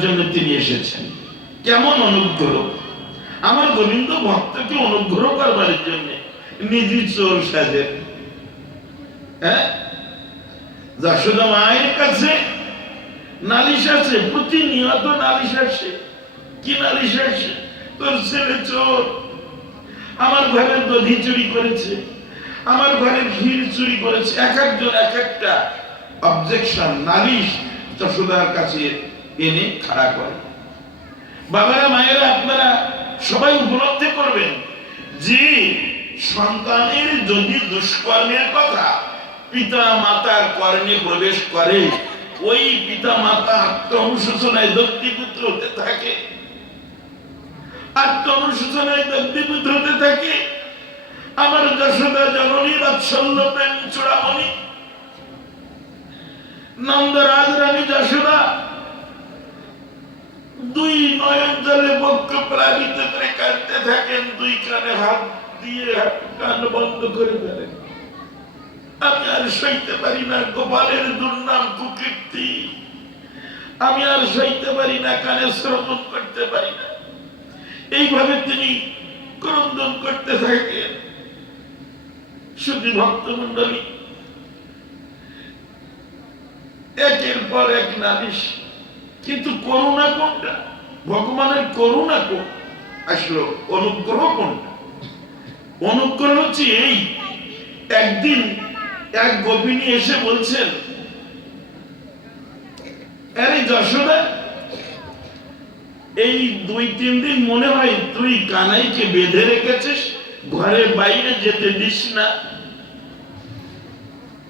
জন্য তিনি এসেছেন। কেমন অনুগ্রহ? আমার গোবিন্দ ভক্তকে অনুগ্রহ করবার জন্য নিজে চোর সাজেন। হ্যাঁ? যশোদা মায়ের কাছে নালিশ আছে, প্রতিনিয়ত নালিশ আসে। কি নালিশ আসে? তোর ছেলে চোর। আমার ঘরের দধি চুরি করেছে। আমার ঘরের ক্ষীর চুরি করেছে। এক একজন এক একটা অবজেকশন নালিশ যশোদার কাছে এনে খাড়া করে। বাবারা, মায়েরা, আপনারা সবাই উপলব্ধি করবেন যে সন্তানের যদি দুষ্কর্মের কথা পিতা মাতার কর্মে প্রবেশ করে, ওই পিতা মাতা আত্ম অনুশোচনায় হতে থাকে। আত্ম অনুশোচনায় হতে থাকে। আমার যশোদা জননী, বাৎসল্য প্রেম চূড়ামণি নন্দরাজ রানী যশোদা। দুই নয়ন জলে বক্ষ প্লাবিত করে কাঁদতে থাকেন, দুই কানে হাত দিয়ে কান বন্ধ করে ফেলেন। আমি আর সইতে পারি না, গোপালের দুর্নাম কুকীর্তি। আমি আর সইতে পারি না, কানে শ্রবণ করতে পারি না। এইভাবে তিনি ক্রন্দন করতে থাকেন। শুধু ভক্তমন্ডলী একের পর এক নালিশ। কিন্তু করুণা কোনটা? ভগবানের করুণা কোন? আসলো অনুগ্রহ কোনটা? অনুগ্রহ হচ্ছে এই। একদিন এক গোপিনী এসে বলছেন, আরে যশোদা, এই দুই তিন দিন মনে হয় তুই কানাইকে বেঁধে রেখেছিস, ঘরে বাইরে যেতে দিস না।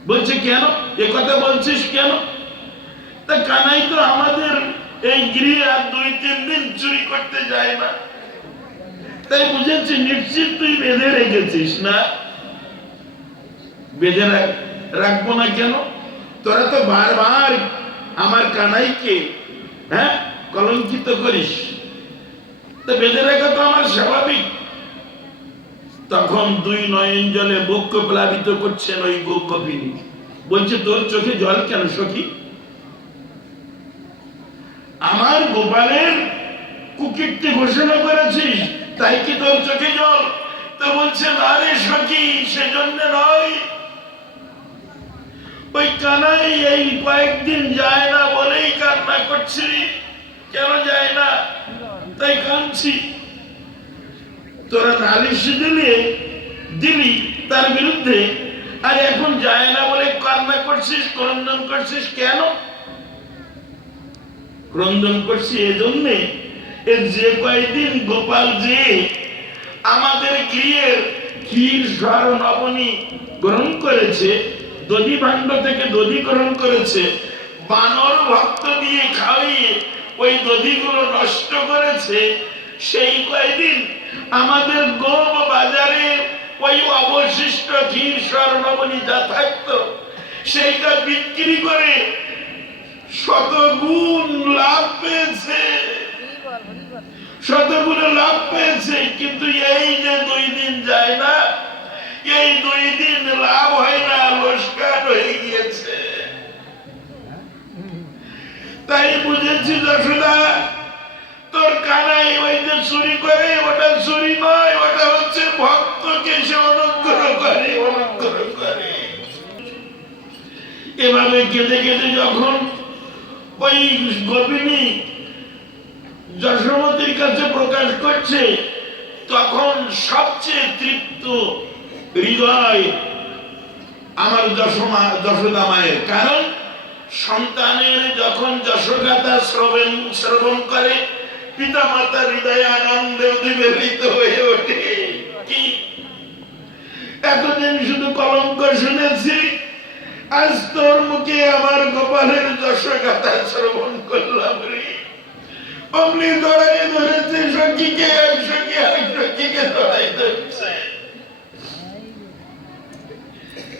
বলছে, কেন? এ কথা বলছিস কেন? তা কানাই তো আমাদের এই গৃহে আর দুই, তিন দিন চুরি করতে যায় না। তাই বুঝেছি, নিশ্চিত তুই বেঁধে রেখেছিস না। বেঁধে রাখব না কেন? তোরা তো বারবার আমার কানাইকে হ্যাঁ কলঙ্কিত করিস। তো বেঁধে রাখা তো আমার স্বাভাবিক। তখন দুই নয়ন জলে বক্ষ প্লাবিত করছেন ওই গোপিনী বলছে, তোর চোখে জল কেন সখী? আমার গোপালের কুকীর্তি ঘোষণা করেছিস তাই কি তোর চোখে জল? তো বলছে, না রে সখী, সেজন্য নয়। ওই কানাই এই কয়েকদিন যায় না বলেই কান্না করছি। কেন যায় না? তাই কাঁদছি। তোরা নালিশ দিলে, দিলি তার বিরুদ্ধে, আর এখন যায় না বলে কান্না করছিস, ক্রন্দন করছিস, কেন? ক্রন্দন করছি এজন্যে। যে কয়েকদিন গোপাল যে আমাদের গৃহের ক্ষীর স্বর নবনী গ্রহণ করেছে, দধি ভাণ্ড থেকে দধি গ্রহণ করেছে, বানর ভক্ত দিয়ে খাওয়িয়ে ওই দধিগুলো নষ্ট করেছে, সেই কয়দিন আমাদের গোপ বাজারে ওই অবশিষ্ট ক্ষীর স্বর্ণমণি যা থাকতো সেইটা বিক্রি করে শতগুণ লাভ পেয়েছে। শতগুণ লাভ পেয়েছে কিন্তু এই যে দুই দিন যায় না এই দুই দিন লাভ হয় না লোসকান হয়ে গিয়েছে। তাই বুঝেছি যশোদা তোর কানাই ওই যে চুরি করে ওটা চুরি নয় ওটা হচ্ছে ভক্তকে সে অনুগ্রহ করে অনুগ্রহ করে। এভাবে কেঁদে কেঁদে যখন ওই গোপিনী যশোমতির কাছে প্রকাশ করছে, তখন সবচেয়ে তৃপ্ত হৃদয় আমার যশোমা, যশোদা মায়ের। কারণ সন্তানের যখন যশোগাথা শ্রবণ শ্রবণ করে পিতা মাতার হৃদয়ে আনন্দে উদ্বেলিত হয়ে ওঠে। কি? এতদিন শুধু কলঙ্ক শুনেছি আজ তোর মুখে আমার গোপালের যশোগাথা শ্রবণ করলাম রে। অমনি দড়াই ধরেছে সখীকে এক সখী আরেক সখীকে দড়াই ধরছে।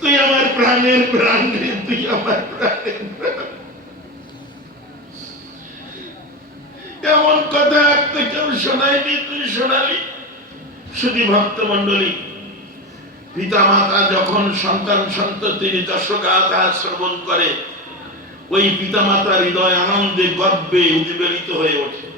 তুই আমার প্রাণের প্রাণ রে, তুই আমার প্রাণের প্রাণ। এমন কথা আর তো কেউ শোনায়নি, তুই শোনালি। শুধু ভক্ত মন্ডলী পিতা মাতা যখন সন্তান সন্ততির যশোগাথা শ্রবণ করে, ওই পিতা পিতামাতার হৃদয় আনন্দে গর্বে উদ্বেলিত হয়ে ওঠে।